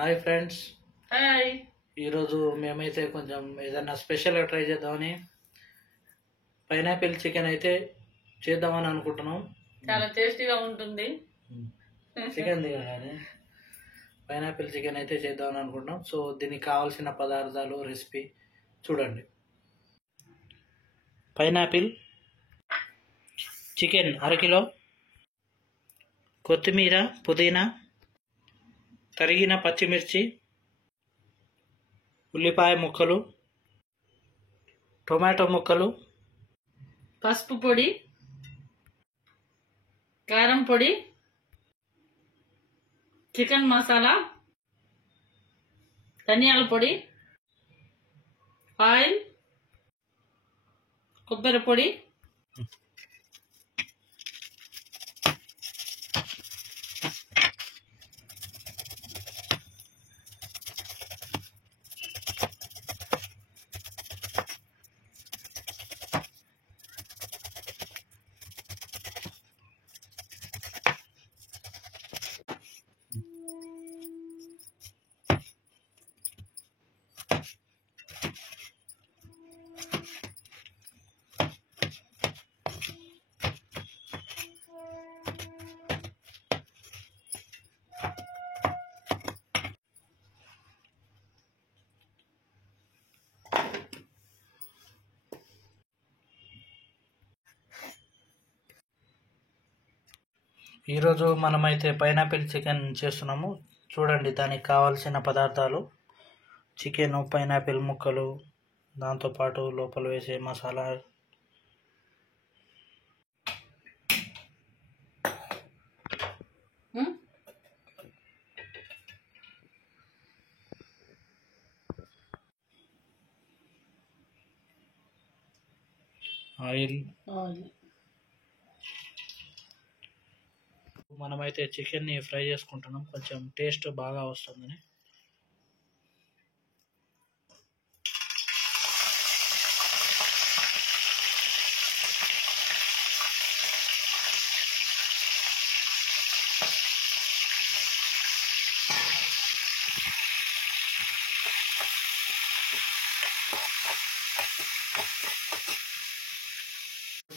Hi friends. Hi. ఈరోజు మేమైతే కొంచెం ఏదైనా స్పెషల్గా ట్రై చేద్దామని పైనాపిల్ చికెన్ అయితే చేద్దామని అనుకుంటున్నాం. చాలా టేస్టీగా ఉంటుంది. చికెన్ కానీ పైనాపిల్ చికెన్ అయితే చేద్దామని అనుకుంటున్నాం. సో దీనికి కావాల్సిన పదార్థాలు రెసిపీ చూడండి. పైనాపిల్ చికెన్ అరకిలో, కొత్తిమీర, పుదీనా, తరిగిన పచ్చిమిర్చి, ఉల్లిపాయ ముక్కలు, టొమాటో ముక్కలు, పసుపు పొడి, కారం పొడి, చికెన్ మసాలా, ధనియాల పొడి, ఆయిల్, కొబ్బరి పొడి, ఈరోజు మనమైతే పైనాపిల్ చికెన్ చేస్తున్నాము. చూడండి, దానికి కావాల్సిన పదార్థాలు: చికెన్, పైనాపిల్ ముక్కలు, దాంతోపాటు లోపల వేసే మసాలా, ఆయిల్. మనమైతే చికెన్ని ఫ్రై చేసుకుంటున్నాం, కొంచెం టేస్ట్ బాగా వస్తుందని.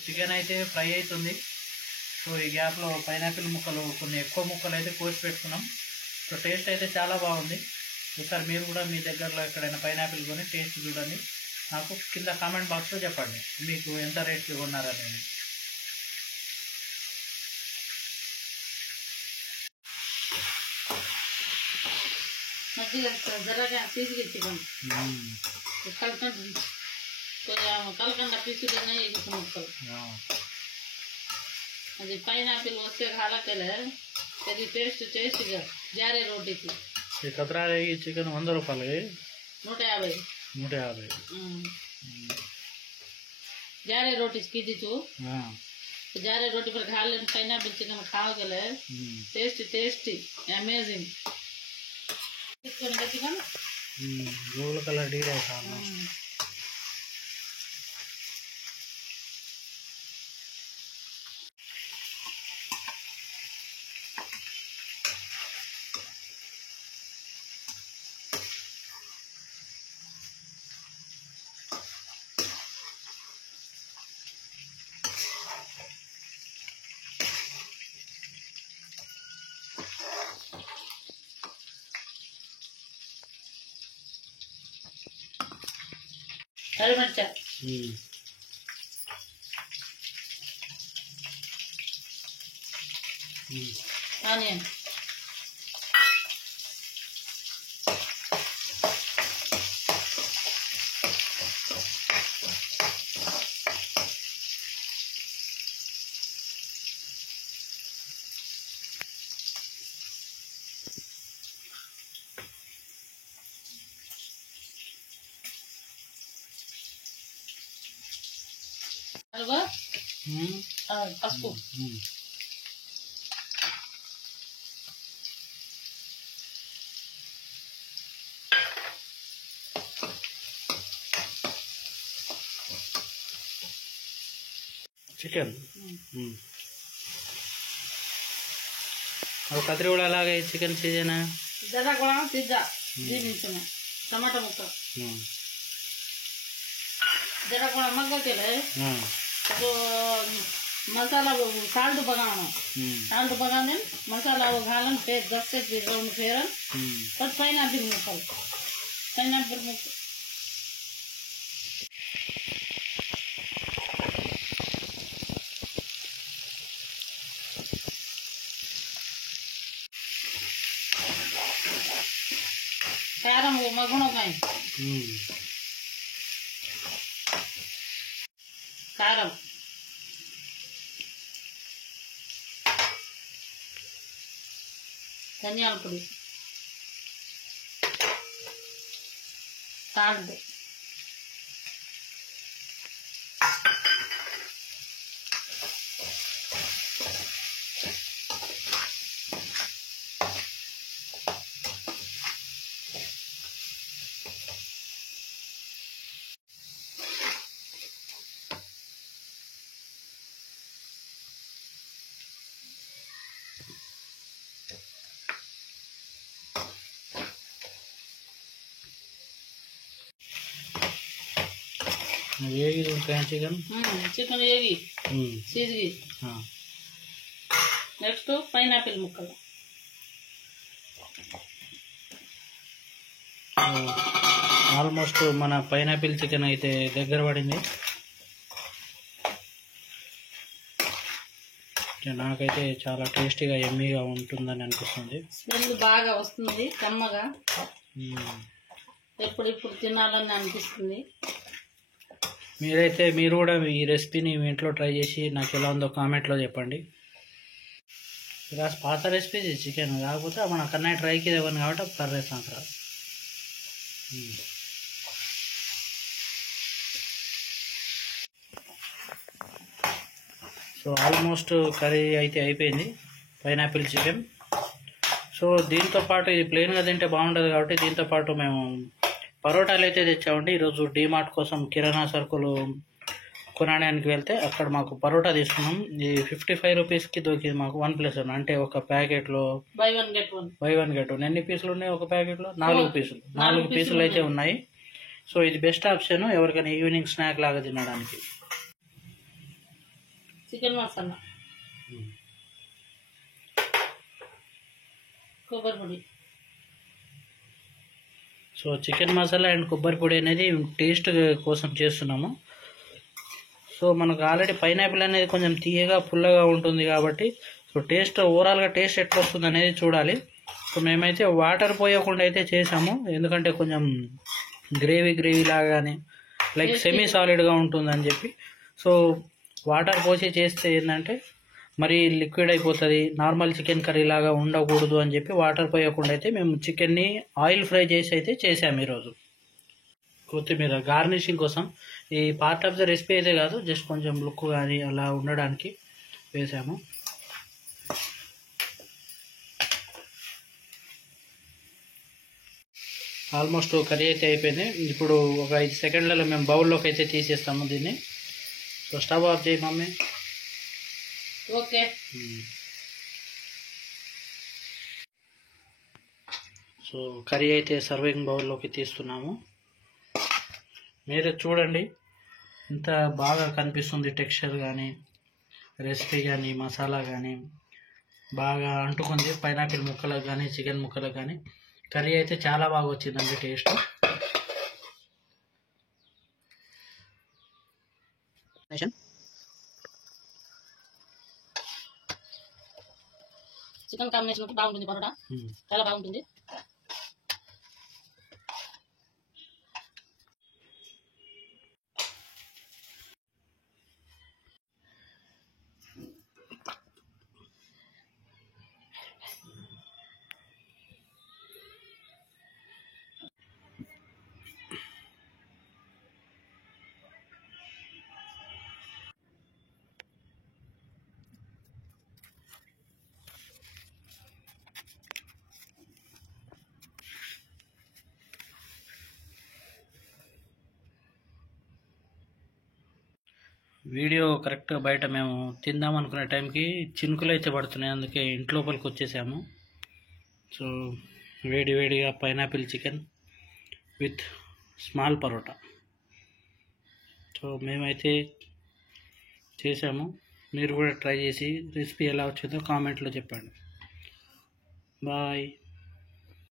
చికెన్ అయితే ఫ్రై అవుతుంది. సో ఈ గ్యాప్లో పైనాపిల్ ముక్కలు, కొన్ని ఎక్కువ ముక్కలు అయితే కోసి పెట్టుకున్నాం. సో టేస్ట్ అయితే చాలా బాగుంది. ఒకసారి మీరు కూడా మీ దగ్గరలో ఎక్కడైనా పైనాపిల్ కొని టేస్ట్ చూడండి. నాకు కింద కామెంట్ బాక్స్లో చెప్పండి మీకు ఎంత రేట్కి కొన్నారనేది. కలకండ పీసులునే ముక్కలు. అది పైనాపిల్ వస్తే హాలకలే అది టేస్ట్గా జారే రోటీకి. కతరా చికెన్ 100 రూపాయలు, 150. 150 जारे रोटी कीजिए तू. जारे रोटी पर खा ले, पाइनएप्पल चिकन खाओ के ले. Tasty amazing chicken gold colour D है हरी मिर्चा, ऑनियन, हलवा, पसपू, चिकन और कतरी उड़ा लागे चिकन सीजन है. జర కూడా పిజ్జా దీనించిన టమాటా ముక్క जरा को नमक केले तो मसाला साल्ट पकाना साल्ट पकाने मसाला वो घालन पे 10 से 20 राउंड फेरन पर पाइनएप्पल मुक्कल కారం మగునో కాయ కారం ధనియాల పొడి సాల్ట్ చికెన్ చికెన్ ఏగి సీజీ నెక్స్ట్ పైనాపిల్ ముక్కలు ఆల్మోస్ట్ మన పైనాపిల్ చికెన్ అయితే దగ్గర పడింది. నాకైతే చాలా టేస్టీగా ఎమ్మీగా ఉంటుందని అనిపిస్తుంది. స్మెల్ బాగా వస్తుంది కమ్మగా, ఎప్పుడిప్పుడు తినాలని అనిపిస్తుంది. మీరు కూడా ఈ రెసిపీని మీ ఇంట్లో ట్రై చేసి నాకు ఎలా ఉందో కామెంట్లో చెప్పండి. ఇలా పాత రెసిపీ చికెన్ కాకపోతే మన కన్నా ట్రైకి ఇవ్వను కాబట్టి curry Sankranti. So almost curry అయితే అయిపోయింది పైనాపిల్ చికెన్. సో దీంతోపాటు ఇది ప్లెయిన్గా తింటే బాగుంటుంది కాబట్టి దీంతోపాటు మేము పరోటాలు అయితే తెచ్చామండి. ఈరోజు డీమార్ట్ కోసం కిరాణా సరుకులు కొనడానికి వెళ్తే అక్కడ మాకు పరోటా తీసుకున్నాం. ఇది 55 రూపీస్కి దొరికింది మాకు 1+1, అంటే ఒక ప్యాకెట్లో బై వన్ గెట్ 1. ఎన్ని పీసులు ఉన్నాయి ఒక ప్యాకెట్లో? 4 పీసులు. 4 పీసులు అయితే ఉన్నాయి. సో ఇది బెస్ట్ ఆప్షన్ ఎవరికైనా ఈవినింగ్ స్నాక్ లాగా తినడానికి. చికెన్ మసాలా, కొబ్బరి పొడి. సో చికెన్ మసాలా అండ్ కొబ్బరి పొడి అనేది టేస్ట్ కోసం చేస్తున్నాము. సో మనకు ఆల్రెడీ పైనాపిల్ అనేది కొంచెం తీయగా పుల్లగా ఉంటుంది కాబట్టి సో టేస్ట్ ఓవరాల్గా టేస్ట్ ఎట్లా వస్తుంది అనేది చూడాలి. సో మేమైతే వాటర్ పోయకుండా అయితే చేసాము, ఎందుకంటే కొంచెం గ్రేవీ లాగానే లైక్ సెమీ సాలిడ్గా ఉంటుందని చెప్పి. సో వాటర్ పోసి చేస్తే ఏంటంటే మరి లిక్విడ్ అయిపోతుంది, నార్మల్ చికెన్ కర్రీ లాగా ఉండకూడదు అని చెప్పి వాటర్ పోయకుండా అయితే మేము చికెన్ని ఆయిల్ ఫ్రై చేసి అయితే చేసాము ఈరోజు. కొత్తిమీర గార్నిషింగ్ కోసం, ఈ పార్ట్ ఆఫ్ ద రెసిపీ అయితే కాదు, జస్ట్ కొంచెం లుక్ కానీ అలా ఉండడానికి వేసాము. ఆల్మోస్ట్ కర్రీ అయితే అయిపోయింది. ఇప్పుడు ఒక 5 సెకండ్లలో మేము బౌల్లోకి అయితే తీసేస్తాము దీన్ని. సో స్టవ్ ఆఫ్ చేయి మమ్మీ. ఓకే. సో కర్రీ అయితే సర్వింగ్ బౌల్లోకి తీస్తున్నాము. మీరు చూడండి ఎంత బాగా కనిపిస్తుంది, టెక్స్చర్ కానీ రెసిపీ కానీ మసాలా కానీ బాగా అంటుకుంది పైనాపిల్ ముక్కలకు కానీ చికెన్ ముక్కలకు కానీ. కర్రీ అయితే చాలా బాగా వచ్చిందండి టేస్ట్. చికెన్ కాంబినేషన్ బాగుంటుంది, పరోటా చాలా బాగుంటుంది. వీడియో కరెక్ట్గా బయట మేము తిందాం అనుకునే టైంకి చినుకులు అయితే పడుతున్నాయి, అందుకే ఇంటి లోపలికి వచ్చేసాము. సో వేడి వేడిగా pineapple chicken with small parotta. So మేమైతే చేసాము, మీరు కూడా ట్రై చేసి రెసిపీ ఎలా వచ్చిందో కామెంట్లో చెప్పండి. బాయ్.